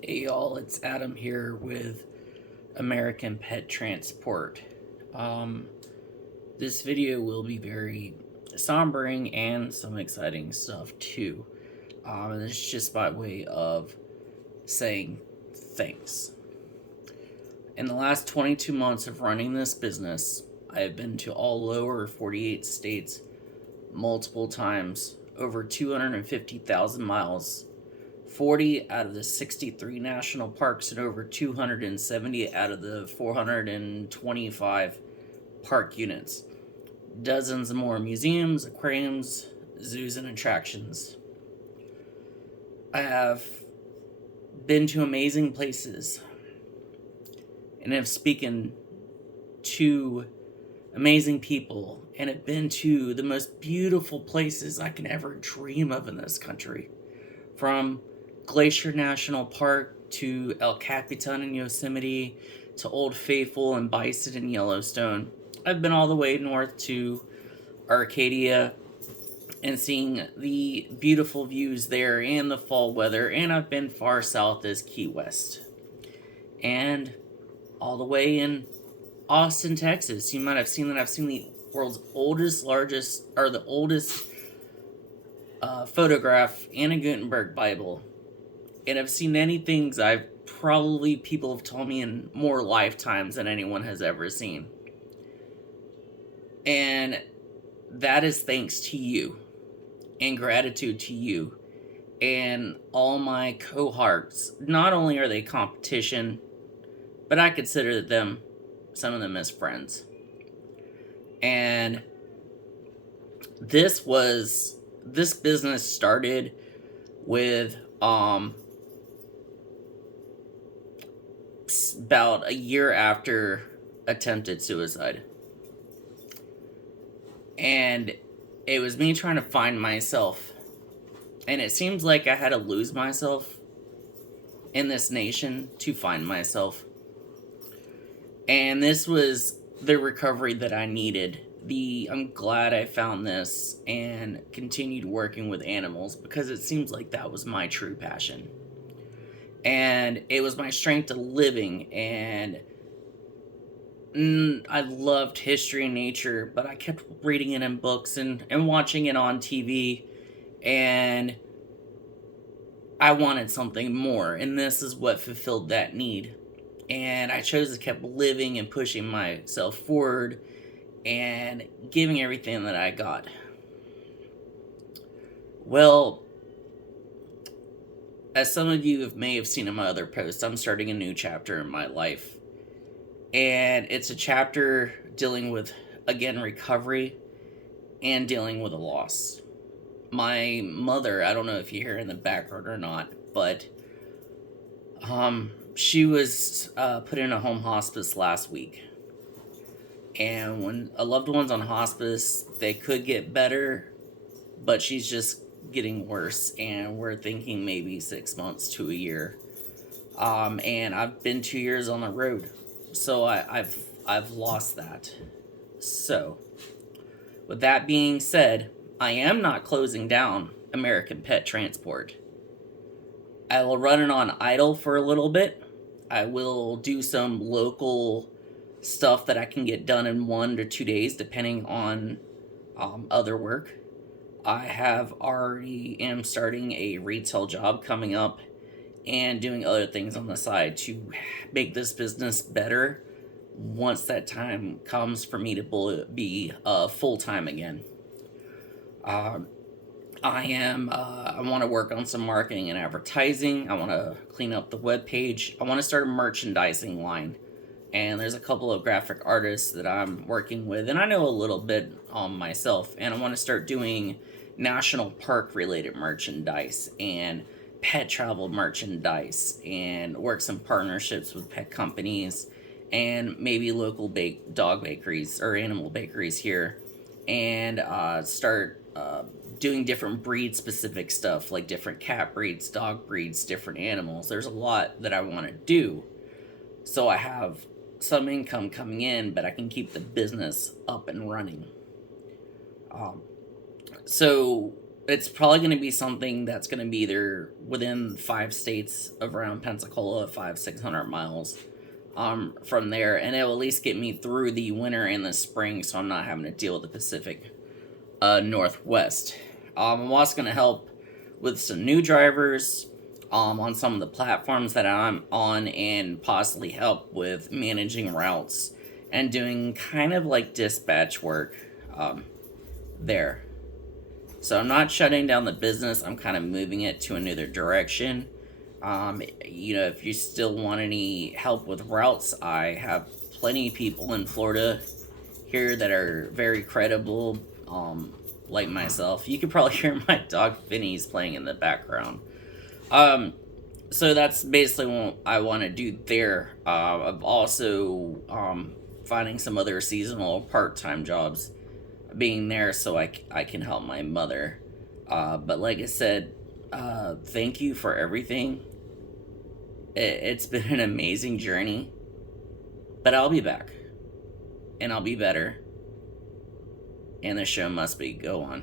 Hey y'all, it's Adam here with American Pet Transport. Um, this video will be very sombering and some exciting stuff too. And it's just by way of saying thanks. In the last 22 months of running this business, I have been to all lower 48 states multiple times, over 250,000 miles, 40 out of the 63 national parks, and over 270 out of the 425 park units. Dozens more museums, aquariums, zoos, and attractions. I have been to amazing places and have spoken to amazing people and have been to the most beautiful places I can ever dream of in this country. From Glacier National Park to El Capitan in Yosemite to Old Faithful and Bison in Yellowstone. I've been all the way north to Arcadia and seeing the beautiful views there and the fall weather, and I've been far south as Key West. And all the way in Austin, Texas. You might have seen that I've seen the world's oldest photograph, Anna Gutenberg Bible. And I've seen many things people have told me in more lifetimes than anyone has ever seen. And that is thanks to you and gratitude to you and all my cohorts. Not only are they competition, but I consider some of them as friends. And this business started with about a year after attempted suicide. And it was me trying to find myself. And it seems like I had to lose myself in this nation to find myself. And this was the recovery that I needed. I'm glad I found this and continued working with animals because it seems like that was my true passion. And it was my strength of living, and I loved history and nature, but I kept reading it in books and watching it on TV, and I wanted something more, and this is what fulfilled that need. And I chose to keep living and pushing myself forward and giving everything that I got. Well, as some of you may have seen in my other posts, I'm starting a new chapter in my life. And it's a chapter dealing with, again, recovery and dealing with a loss. My mother, I don't know if you hear in the background or not, but she was put in a home hospice last week. And when a loved one's on hospice, they could get better, but she's just getting worse, and we're thinking maybe 6 months to a year. And I've been 2 years on the road, so I've lost that. So, with that being said, I am not closing down American Pet Transport. I will run it on idle for a little bit. I will do some local stuff that I can get done in 1 to 2 days, depending on other work. I am starting a retail job coming up and doing other things on the side to make this business better once that time comes for me to be full-time again. I want to work on some marketing and advertising. I want to clean up the webpage. I want to start a merchandising line. And there's a couple of graphic artists that I'm working with, and I know a little bit myself. And I want to start doing national park related merchandise and pet travel merchandise and work some partnerships with pet companies and maybe local dog bakeries or animal bakeries here, and start doing different breed specific stuff, like different cat breeds, dog breeds, different animals. There's a lot that I want to do, so I have some income coming in, but I can keep the business up and running. So it's probably going to be something that's going to be either within 5 states around Pensacola, 500-600 miles from there, and it will at least get me through the winter and the spring, so I'm not having to deal with the Pacific Northwest. I'm also going to help with some new drivers on some of the platforms that I'm on, and possibly help with managing routes and doing kind of like dispatch work there. So I'm not shutting down the business. I'm kind of moving it to another direction. If you still want any help with routes, I have plenty of people in Florida here that are very credible, like myself. You could probably hear my dog Finney's playing in the background. So that's basically what I want to do there. I'm also finding some other seasonal part-time jobs being there, so I can help my mother. But like I said, thank you for everything. It's been an amazing journey, but I'll be back, and I'll be better, and the show must go on.